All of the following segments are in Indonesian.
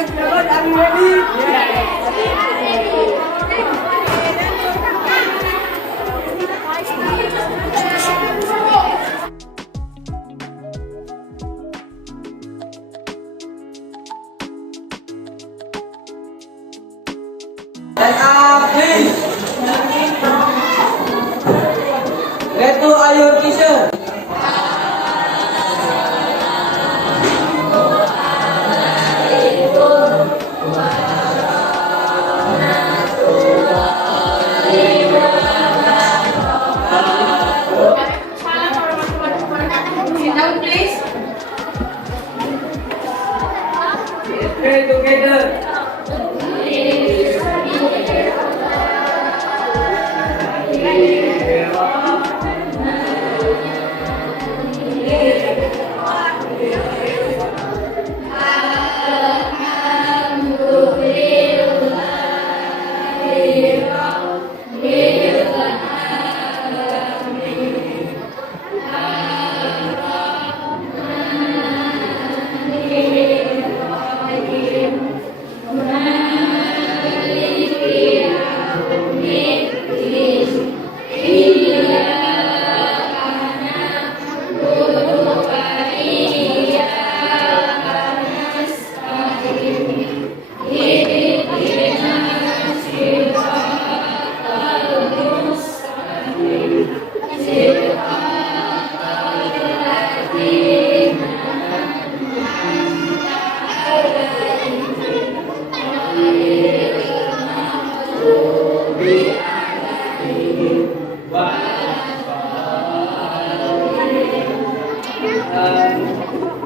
Are you ready? And up, please. Where to are your teacher? Sit down, please. Pray together.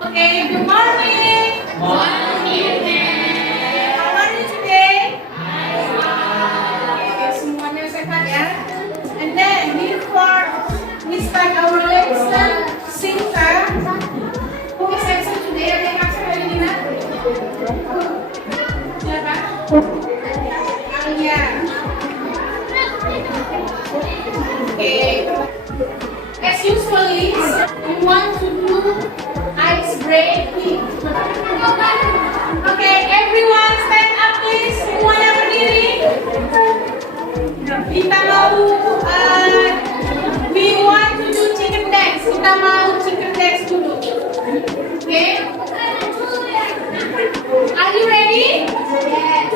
Okay, good morning. Morning. How are you today? Okay, semuanya sehat ya. And then before we start our lesson, Sinta, who is absent today? Ada yang absent hari ini? Nak? Siapa? Alia. Okay. As usually, we want to do ice breaking. Okay, everyone stand up please. Semuanya berdiri. Kita mau, we want to do chicken dance. Kita mau chicken dance dulu. Okay? Are you ready? Yes.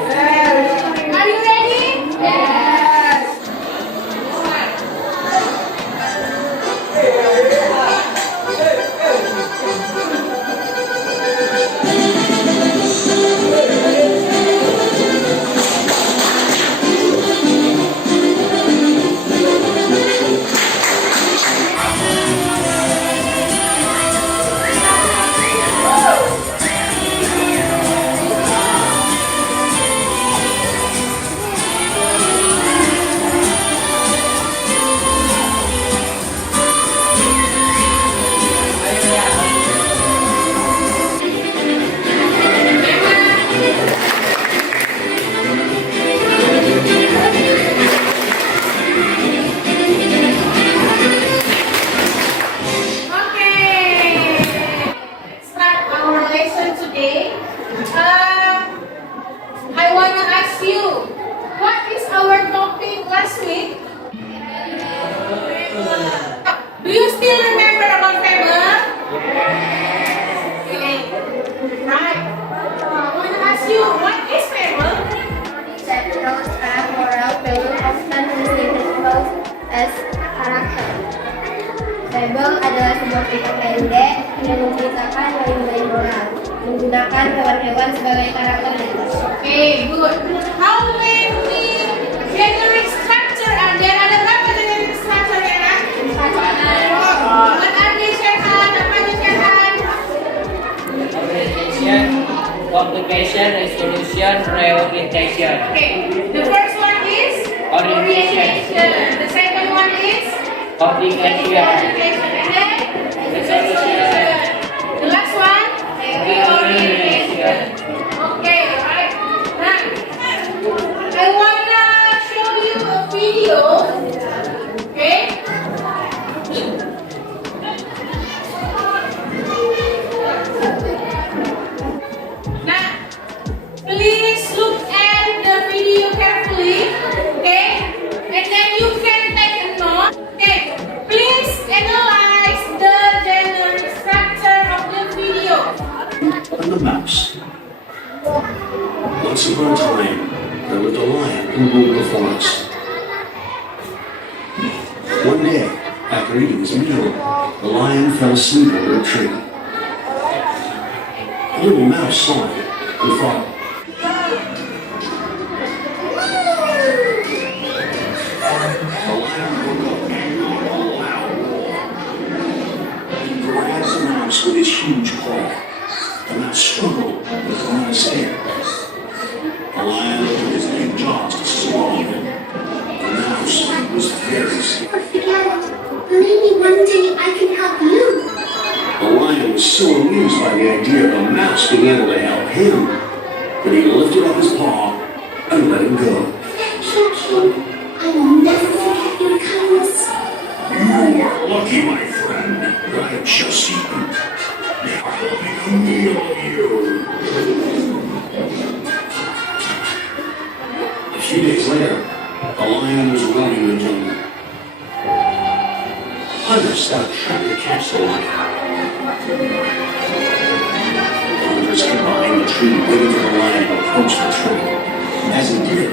Are you ready? Yes. I wanna ask you, what is our topic last week? Do you still remember about fable? Okay. Right. I wanna ask you, what is fable? Those are moral value often distinguished as character. Fable adalah sebuah cerita pendek yang menceritakan nilai-nilai moral, menggunakan hewan-hewan sebagai karakter. Okay, good. How many generic structure are there? Ada berapa generic structure ya? Nak? What are they, Sherhan? Apa aja, Sherhan? Orientation, complication, resolution, reorientation. Okay, the first one is Orientation. The second one is Complication. and then resolution. The last one, reorientation. Okay, right. Now, I wanna show you a video. Okay. Nah, mouse. Once upon a time, there lived a lion who ruled the forest. One day, after eating his meal, the lion fell asleep under a tree. A little mouse saw it and thought, the lion woke up and roared all loud. He grabbed the mouse with his huge paw. The mouse struggled but could not escape. The lion opened his big jaws to swallow him. The mouse was very scared. Forget it. Maybe one day I can help you. The lion was so amused by the idea of a mouse being able to help him that he lifted up his paw and let him go. Thank you, King. I will never forget your kindness. You are lucky, my friend, that I have just eaten. They are having a meal of you. A few days later, the lion was roaming the jungle. Hunters set a trap to catch the lion. The hunters hid behind the tree, waiting for the lion to approach the tree. As he did,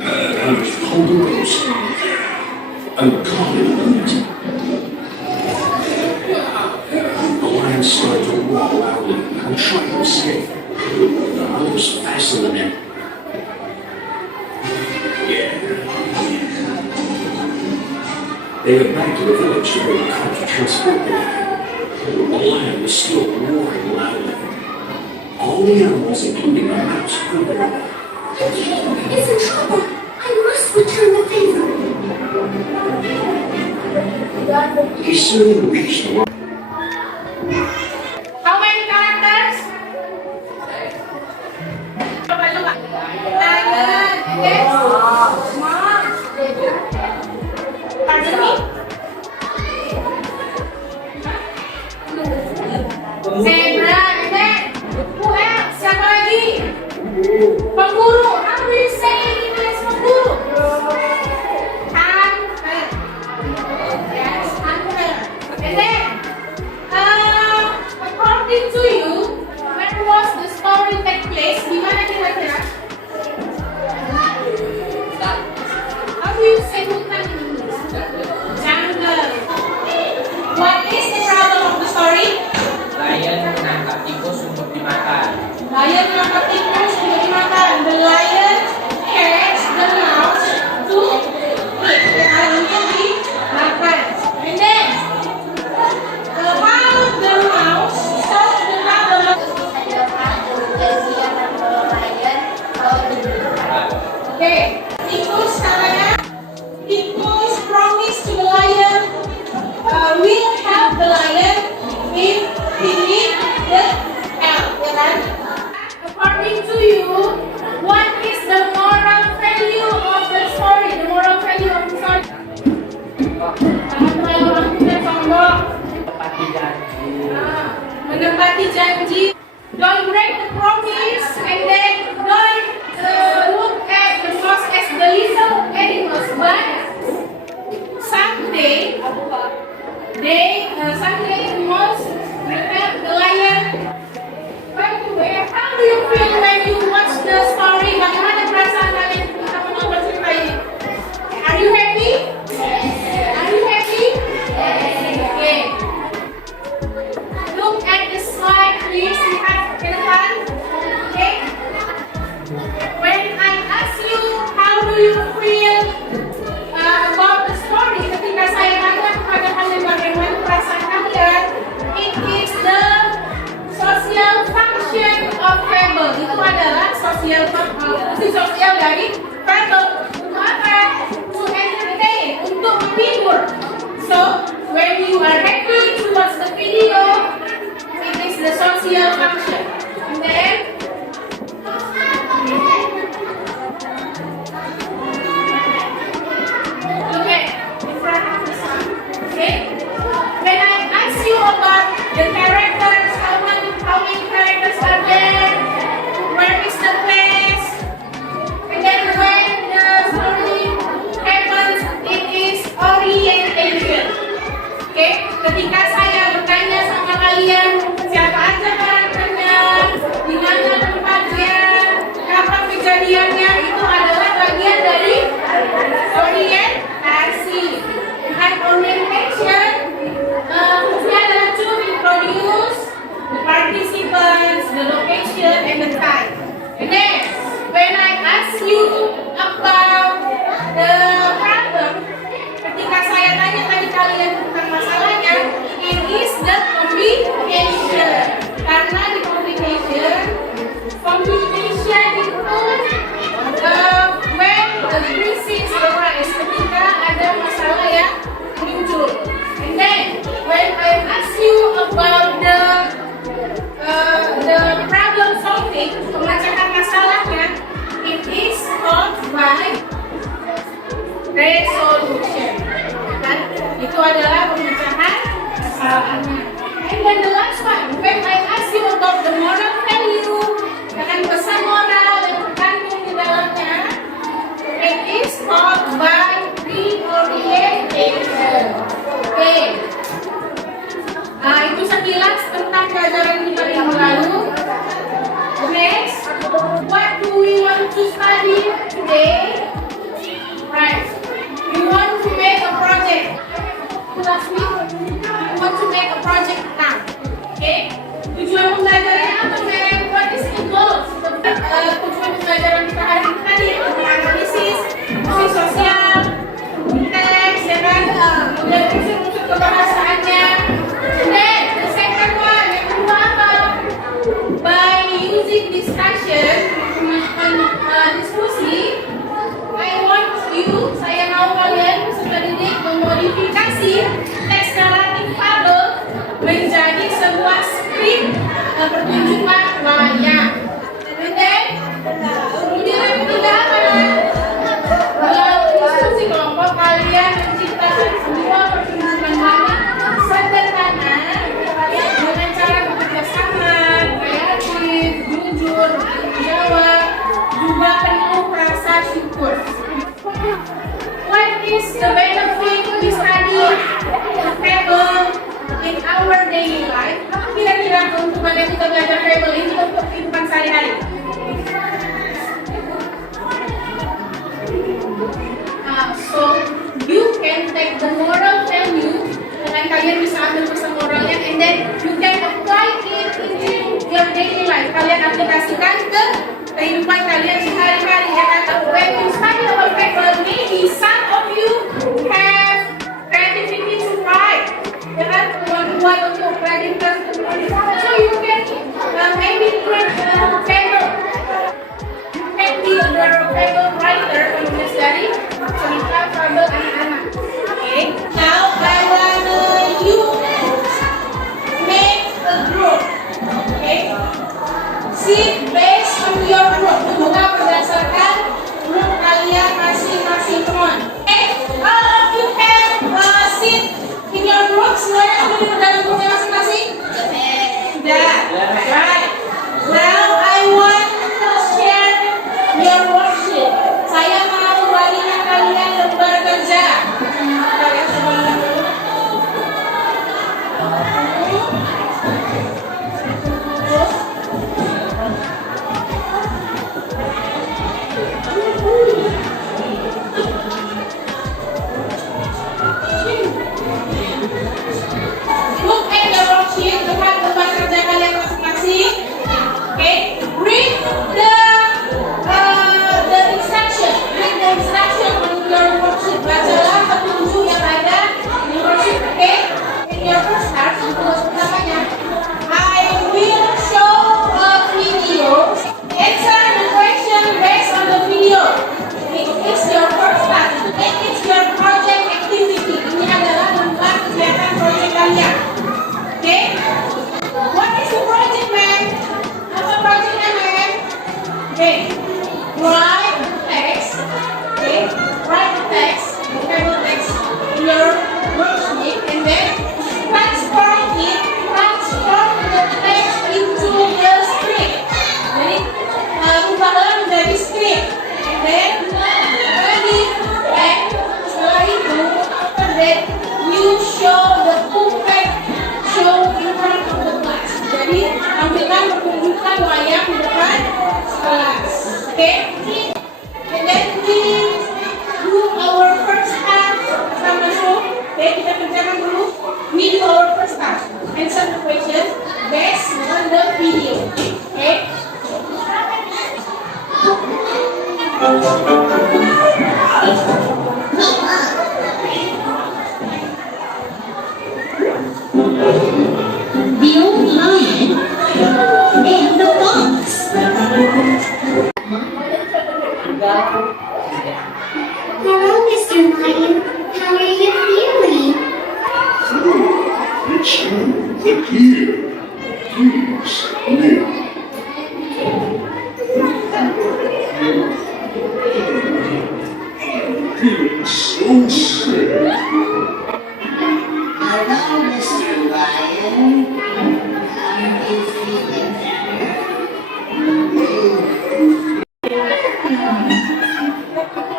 the hunters pulled the ropes and were caught in the net. The lion started to roar loudly and tried to escape. The hunters fastened the net. They went back to the village to bring a cart to transport the lion. The lion was still roaring loudly. All the animals, including the mouse, heard the roar. The king is in trouble. I must return the favor. He soon reached the How many characters? Coba. Lion. Yes. Mouse. Pardon me? Zebra. And then, who else? Siapa lagi? Pemburu. How do you say in English pemburu? Hunter. Yes, hunter. And then, according to you, when was the story take place? Di mana kira-kira? How do you say hutan in English? Jungle. What is the problem of the story? Lion menangkap tikus untuk dimakan. Lion menangkap tikus untuk dimakan. The lion catch the mouse to eat. Untuk dimakan. And then, how the mouse solve the problem? Adalah urgensi yang membawa lion kalau Okay, tikus katanya, tikus promise to the lion, will help the lion if he need the help, ya kan? According to you, what is the moral value of the story? The moral value of the story? Orang punya sombong, Tepati janji. menepati janji, don't break the promise, and then don't look at the mouse as the little animals, but someday the mouse will help the lion. By the way, how do you feel when you watch the story? Bagaimana perasaan kalian ketika menonton cerita ini? Are you happy? Are you happy? Okay. Look at the slide, please. Lihat ke depan. Okay. When I ask you, how do you feel about the story? Ketika saya tanya kepada kalian bagaimana perasaan kalian, it is the social function of fable. Itu adalah fungsi sosial dari fable. Untuk apa? To entertain, untuk menghibur. So, when you are happy to watch the video, it is the social function. And then, look at in front of the sun. Okay? When I ask you about the characters, how many characters are there? Where is the place? And then when the story happens, it is orientation. Okay? Ketika saya bertanya sama kalian siapa aja karakternya, you about the problem, ketika saya tanya tadi kalian tentang masalahnya, it is the communication. Karena di communication itu when the crisis arise, ketika ada masalah yang muncul. And then when I ask you about the problem solving, pemecahan masalahnya, it is solved by resolution. Dan itu adalah pemecahan masalahnya. And then the last one, when I ask you about the moral value, dengan pesan moral yang terkandung di dalamnya, it is solved by reorientation. Oke. Nah, itu sekilas tentang pelajaran kita minggu lalu. Next, what do we want to study today? Right. We want to make a project. Last week, we want to make a project now. Okay? Tujuan pembelajarannya apa, men? What is the goal? Tujuan pembelajaran kita hari ini tadi analisis, fungsi sosial, teks, ya kan? Kemudian unsur-unsur kebahasaannya. Then, the second one, yang kedua apa? By using discussion, diskusi, saya mau kalian peserta didik memodifikasi teks naratif fabel menjadi sebuah skrip pertunjukan wayang. Kemudian yang ketiga apa? Melalui diskusi kelompok kalian menciptakan sebuah pertunjukan wayang sederhana dengan cara bekerja sama, kreatif, jujur, bertanggung jawab, juga penuh rasa syukur. What is the benefit we study fable in our daily life? Apa kira-kira keuntungan yang kita belajar fable ini untuk kehidupan sehari-hari? So you can take the moral value, dengan kalian bisa ambil pesan moralnya, and then you can apply it into your daily life. Kalian aplikasikan ke kehidupan kalian sehari-hari. Ya kan? When you study about fable, maybe some of you have creativity to write. Ya kan? Kemampuan untuk kreativitas untuk menulis. So you can maybe create fable. You can be a fable writer, penulis dari cerita fable anak-anak. Okay. Now I wanna you make a group. Okay. See, based on your group, semoga berdasarkan grup kalian masing-masing teman. Okay, all of you have sit in your group. Semuanya duduk dalam grupnya masing-masing. Sudah. Right. Now I want to share your worksheet. Saya mau bagikan kalian lembar kerja. Kalian semuanya dulu. Look at the worksheet, lihat lembar kerja kalian masing-masing. Okay, read the instruction. Read the instruction on your worksheet. Bacalah petunjuk yang ada di worksheet. Okay, in your first part, tugas pertamanya, I will show a video. Answer the question based on the video. It's your first part. And it's your project activity. Ini adalah lembar kegiatan project kalian. Okay? What is the project, man? Apa projectnya, man? Okay. Write the text. Okay. Write the text. Vocabulary text in your worksheet, and then transform the text into the script. Jadi ubahlah menjadi script. And then setelah itu, after that, you show the perfect show in front of the class. Jadi tampilkan pertunjukan wayang di depan kelas. Okay? And then we do our first task sama show. Okay, kita kerjakan dulu. We do our first task. Answer the question based on the video. Okay? The Old Lion and the Fox. Hello, Mr. Lion. How are you feeling? It's you, the kid. Please, live. Feeling so sad. Hello, Mr. Lion. Are you feeling better?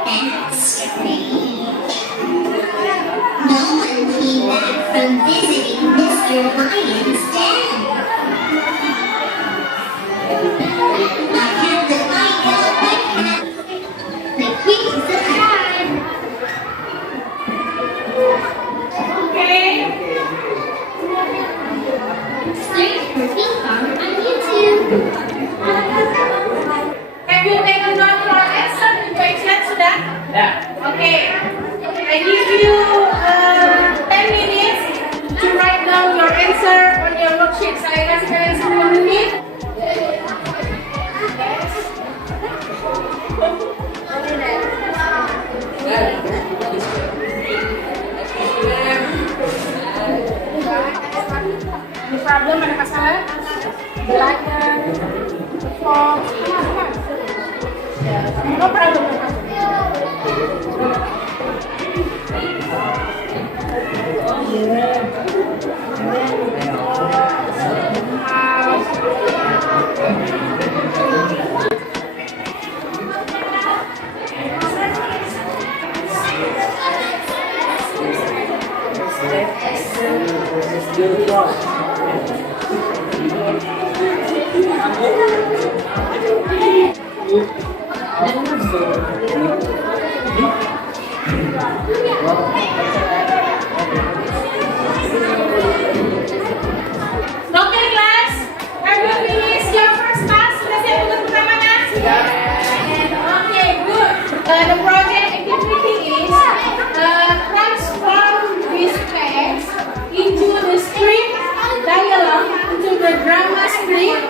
That's strange. No one came back from visiting Mr. Lion's den. I have to find out what happened. The keys of card. Okay. Search for Ping-Pong on YouTube. Have you taken down your answer equation sudah? Ya. Okay. I give you 10 minutes to write down your answer on your worksheet. Saya kasih kalian 10 menit. Ada problem, ada masalah? Belajar, vlog, apa? No problem, no problem. Okay, class. Have you finished your first task? Sudah siap untuk pertamanya? Okay, good. The project activity is transform this text into the script dialogue, into the drama script,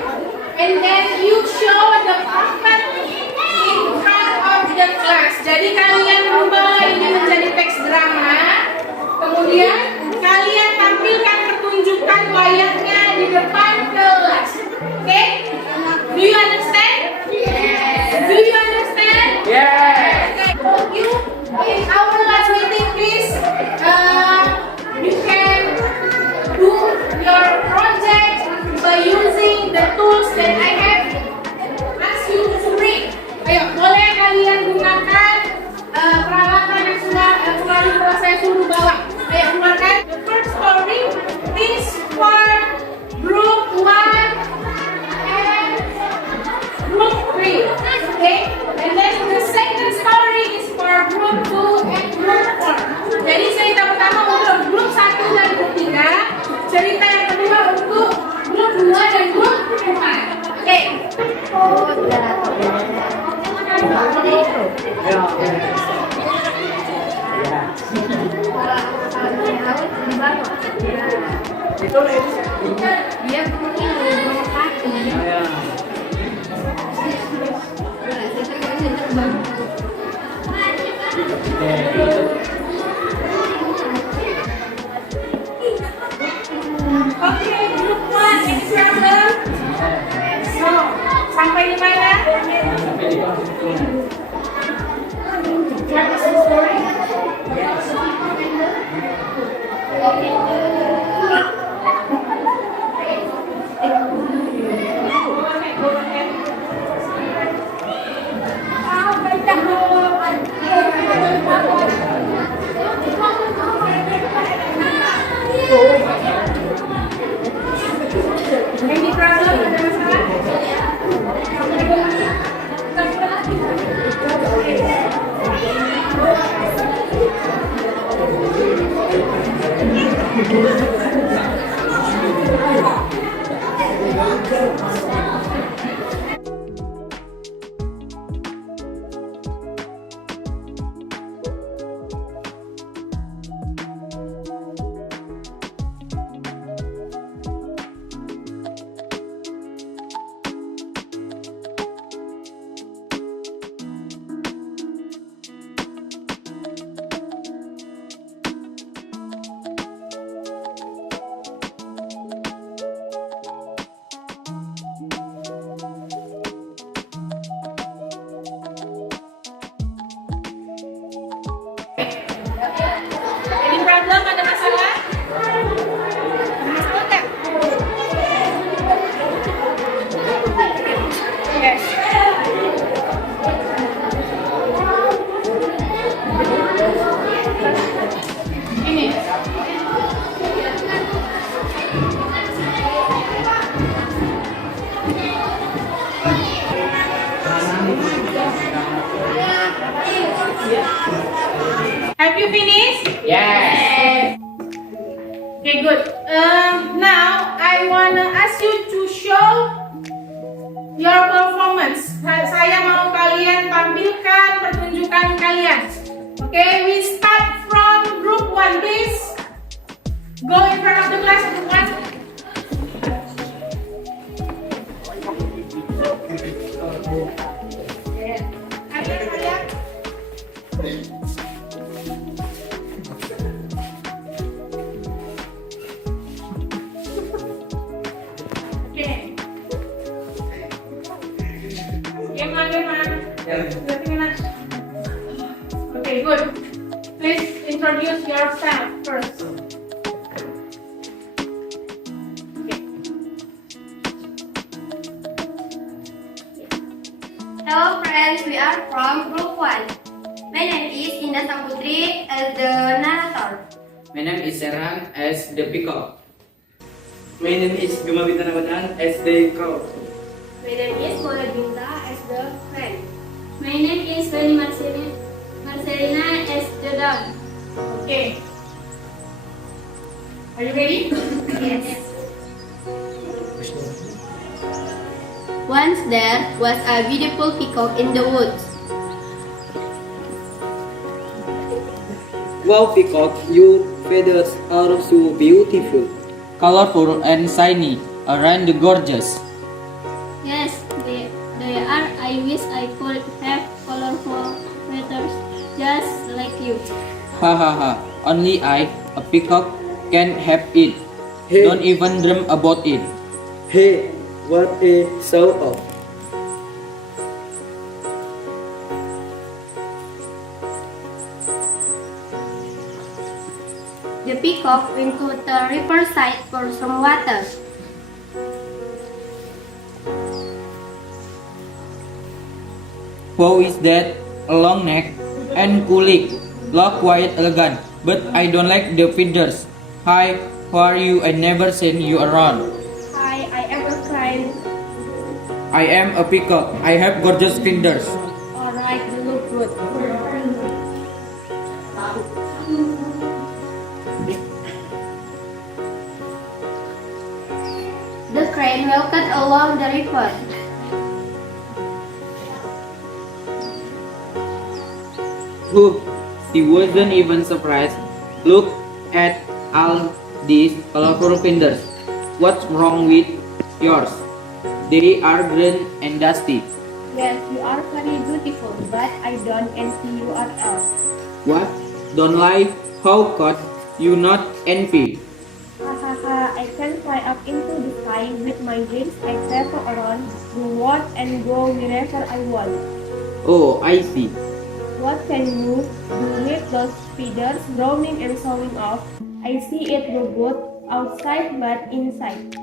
and then you show the puppet in front of the class. Jadi kalian membawa ini menjadi teks drama, kemudian kalian tampilkan pertunjukan layaknya di depan kelas. Okay? Do you understand? Yes. Do you understand? Yes. Okay. You in our last meeting, please. You can do your project by using the tools that I have asked you to bring. Ayo, boleh kalian gunakan peralatan yang sudah saya suruh bawa. Ayo, keluarkan. The first story is for group 1 and group 3. Okay? And then the second story is for group 2 and group 4. Jadi cerita pertama untuk grup 1 dan grup 3. Cerita yang kedua untuk grup 2 dan grup 4. Oke. Oh, sudah. Dia mungkin lebih hati. Oke, grup 1 any problem? So, sampai di mana? What is the story? Go ahead. Any problem? Ada masalah? you finished? Yes. Okay, good. Now I wanna ask you to show your performance. Saya mau kalian tampilkan pertunjukan kalian. Okay, we start from group 1, please. Go in front of the class, group 1. Kalian. Okay. Okay, good. Please introduce yourself first. Hello friends, we are from group 1. My name is Indah Samputri as the narrator. My name is Serhan as the peacock. My name is Gema Bintanabadan as the crow. My name is Bola Binta as the friend. My name is Bani Marcelina as the dog. Okay. Are you ready? Yes. Once there was a beautiful peacock in the woods. Wow, peacock, your feathers are so beautiful. Colorful and shiny, around the gorgeous. Yes, they are. I wish I could have colorful feathers just like you. Ha ha ha. Only I, a peacock, can have it. Hey. Don't even dream about it. Hey, what a show off. The peacock went to the riverside for some water. Wow, is that? A long neck and cooling. Look quite elegant, but I don't like the feathers. Hi, who are you? I never seen you around. Hi, I am a friend. I am a peacock. I have gorgeous feathers. Alright, you look good. The crane walked along the river. Oh, she wasn't even surprised. Look at all these colorful feathers. What's wrong with yours? They are green and dusty. Yes, you are very beautiful, but I don't envy you at all. What? Don't lie. How could you not envy? Ha ha ha, I can fly up into the sky with my wings. I travel around the world and go wherever I want. Oh, I see. What can you do with those feathers roaming and showing off? I see it look good outside but inside.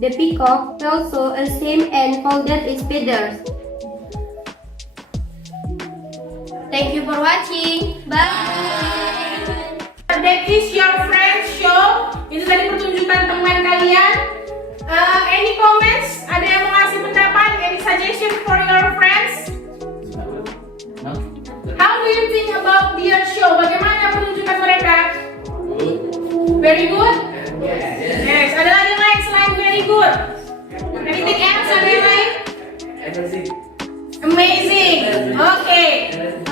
The peacock felt so ashamed and folded its feathers. Thank you for watching. Bye. That is your friend show. Itu tadi pertunjukan teman kalian. Any comments? Ada yang mau ngasih pendapat? Any suggestion for your friends? No? How do you think about their show? Bagaimana pertunjukan mereka? Very good? Yes. Ada lagi yang lain selain very good? Anything else? Ada yang lain? Amazing. Okay.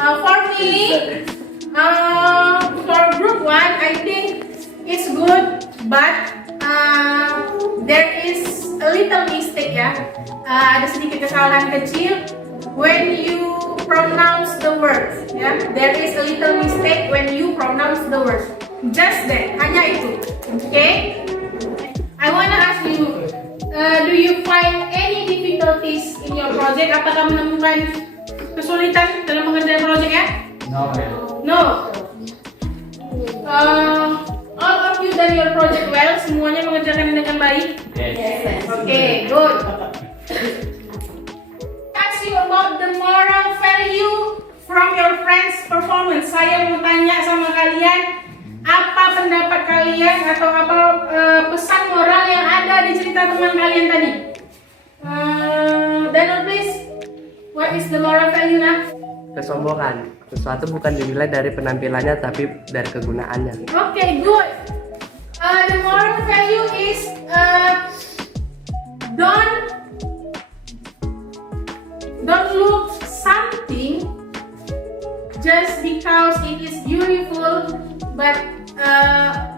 For me, for group 1, I think it's good, but there is a little mistake ya. Ada sedikit kesalahan kecil when you pronounce the words. Ya, there is a little mistake when you pronounce the words. Just that, hanya itu. Okay? I wanna ask you, do you find any difficulties in your project? Apakah menemukan kesulitan dalam mengerjakan proyeknya? No. No. All of you done your project well. Semuanya mengerjakan dengan baik. Yes. Okay, good. Ask you about the moral value from your friends' performance. Saya mau tanya sama kalian, apa pendapat kalian atau apa pesan moral yang ada di cerita teman kalian tadi? Daniel, please. What is the moral value now? Kesombongan. Sesuatu bukan dinilai dari penampilannya tapi dari kegunaannya. Okay, good. The moral value is don't look something just because it is beautiful, but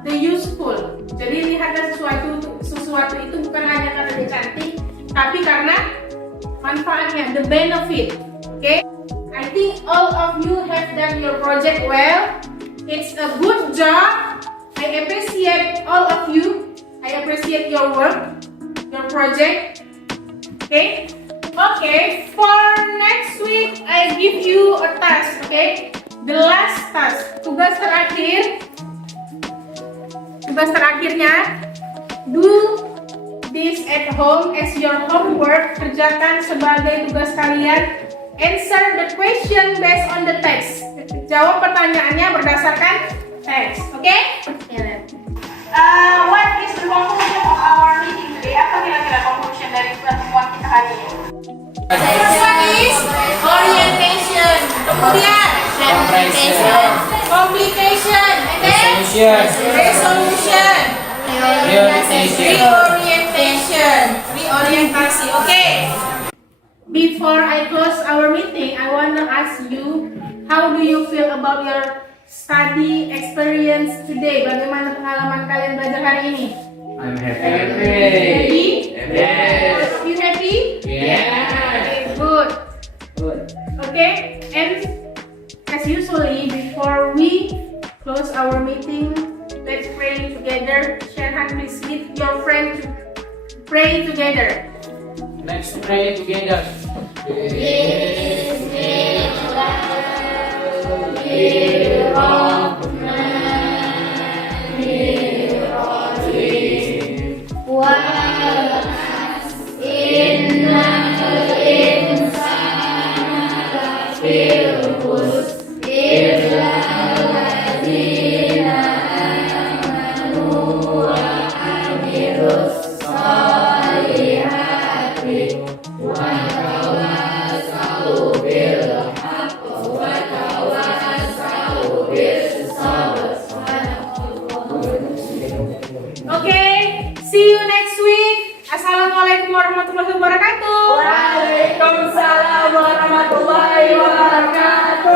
the useful. Jadi lihatlah sesuatu itu bukan hanya karena dia cantik, tapi karena manfaatnya, the benefit. Okay? I think all of you have done your project well. It's a good job. I appreciate all of you. I appreciate your work, your project. Okay? Okay, for next week I give you a task, okay? The last task, tugas terakhirnya, do this at home as your homework. Kerjakan sebagai tugas kalian. Answer the question based on the text. Jawab pertanyaannya berdasarkan teks, okay? What is the conclusion of our meeting today? Apa kira-kira conclusion dari pertemuan kita hari ini? First one is orientation. Kemudian complication. And then resolution. Reorientasi. Okay. Before I close our meeting, I want to ask you, how do you feel about your study experience today? Bagaimana pengalaman kalian belajar hari ini? I'm happy. Happy? Yes. Are you happy? Yeah. Okay, good. Good. Okay, and as usually, before we close our meeting, let's pray together. Share hand please with your friend to pray together. Let's pray together. Okay, see you next week. Assalamualaikum warahmatullahi wabarakatuh. Waalaikumsalam warahmatullahi wabarakatuh.